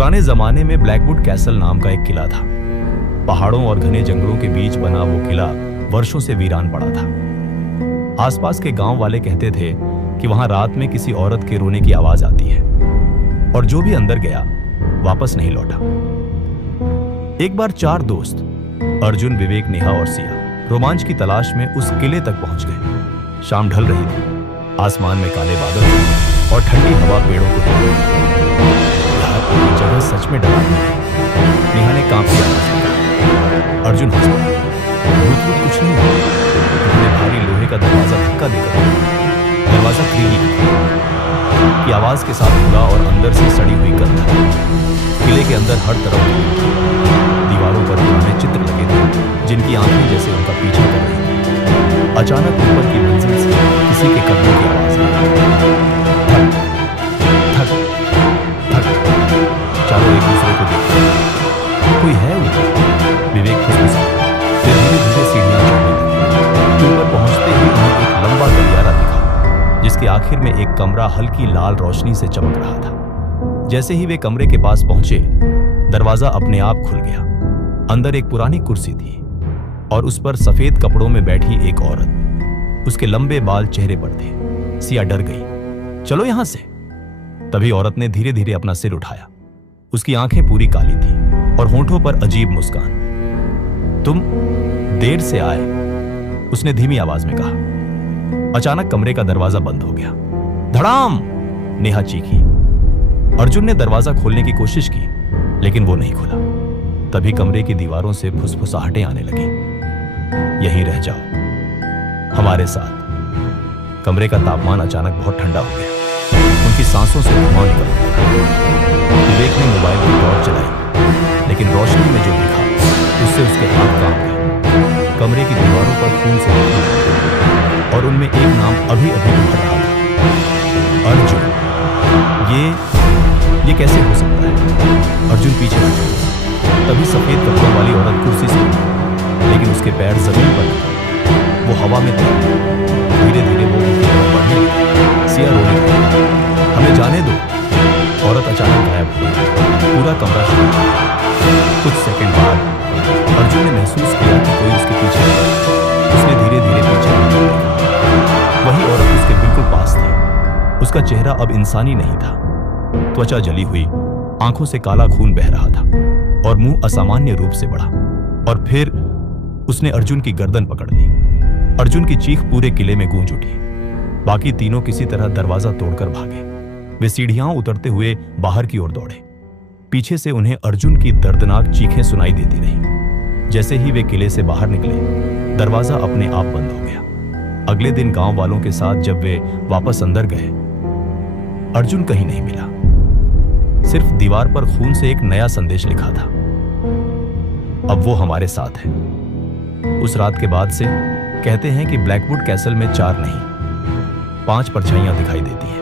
पुराने जमाने में ब्लैकवुड कैसल नाम का एक किला था। पहाड़ों और घने जंगलों के बीच बना वो किला वर्षों से वीरान पड़ा था। आसपास के गांव वाले कहते थे कि वहां रात में किसी औरत के रोने की आवाज आती है और जो भी अंदर गया वापस नहीं लौटा। एक बार 4 दोस्त अर्जुन, विवेक, नेहा और सिया रोमांच की तलाश में उस किले तक पहुंच गए। शाम ढल रही थी, आसमान में काले बादल थे और ठंडी हवा पेड़ों को तोड़ रही थी। यार, जगह सच में डरावनी है, नेहा ने कांपती आवाज में कहा। अर्जुन हंस पड़ा। भूत कुछ नहीं हुआ। उन्होंने भारी लोहे का दरवाजा धक्का देकर दरवाजा क्रीली की आवाज के साथ खुला और अंदर से सड़ी हुई गंध। किले के अंदर हर तरफ दीवारों पर पुराने चित्र लगे थे जिनकी आंखें जैसे उनका पीछा कर रही थी। अचानक ऊपर की मंजिल से किसी के कदमों की आवाज आई। थक थक थक। चारों एक दूसरे को देखते, कोई है ऊपर? विवेक फुसफुसा। फिर धीरे-धीरे सीढ़ियां चढ़ने लगी। ऊपर पहुंचते ही उन्हें एक लंबा गलियारा दिखा जिसके आखिर में एक कमरा हल्की लाल रोशनी से चमक रहा था। जैसे ही वे कमरे के पास पहुंचे, दरवाजा अपने आप खुल गया। अंदर एक पुरानी कुर्सी थी और उस पर सफेद कपड़ों में बैठी एक औरत। उसके लंबे बाल चेहरे पर थे। सिया डर गई। चलो यहां से। तभी औरत ने धीरे धीरे अपना सिर उठाया। उसकी आंखें पूरी काली थी और होंठों पर अजीब मुस्कान। तुम देर से आए, उसने धीमी आवाज में कहा। अचानक कमरे का दरवाजा बंद हो गया। धड़ाम! नेहा चीखी। अर्जुन ने दरवाजा खोलने की कोशिश की लेकिन वो नहीं खुला। तभी कमरे की दीवारों से फुसफुसाहटें आने लगी। यहीं रह जाओ, हमारे साथ। कमरे का तापमान अचानक बहुत ठंडा हो गया। उनकी सांसों से धुआं निकल रहा था। विवेक ने मोबाइल की टॉर्च चलाई लेकिन रोशनी में जो दिखा उससे उसके हाथ कांप गए। कमरे की दीवारों पर खून से लिखा और उनमें एक नाम अभी अभी उभर रहा था, अर्जुन। ये कैसे हो सकता है? अर्जुन पीछे हट गया। तभी सफेद कपड़ों वाली औरत कुर्सी से उठी लेकिन उसके पैर जमीन पर थे। वो हवा में तैर गई। धीरे धीरे वो बढ़ने लगी। सिया रोने लगी। हमें जाने दो। औरत अचानक गायब हो गई। पूरा कमरा शांत हो गया। कुछ सेकंड बाद अर्जुन ने महसूस किया कि कोई उसके पीछे है। उसने धीरे धीरे पीछे देखा। वही औरत उसके बिल्कुल पास थी। उसका चेहरा अब इंसानी नहीं था। त्वचा जली हुई, आंखों से काला खून बह रहा था और मुंह असामान्य रूप से बढ़ा। और फिर उसने अर्जुन की गर्दन पकड़ ली। अर्जुन की चीख पूरे किले में गूंज उठी। बाकी तीनों किसी तरह दरवाजा तोड़कर भागे। वे सीढ़ियां उतरते हुए बाहर की ओर दौड़े। पीछे से उन्हें अर्जुन की दर्दनाक चीखें सुनाई देती रही। जैसे ही वे किले से बाहर निकले, दरवाजा अपने आप बंद हो गया। अगले दिन गांव वालों के साथ जब वे वापस अंदर गए, अर्जुन कहीं नहीं मिला। सिर्फ दीवार पर खून से एक नया संदेश लिखा था, अब वो हमारे साथ है। उस रात के बाद से कहते हैं कि ब्लैकवुड कैसल में 4 नहीं 5 परछाइयां दिखाई देती हैं।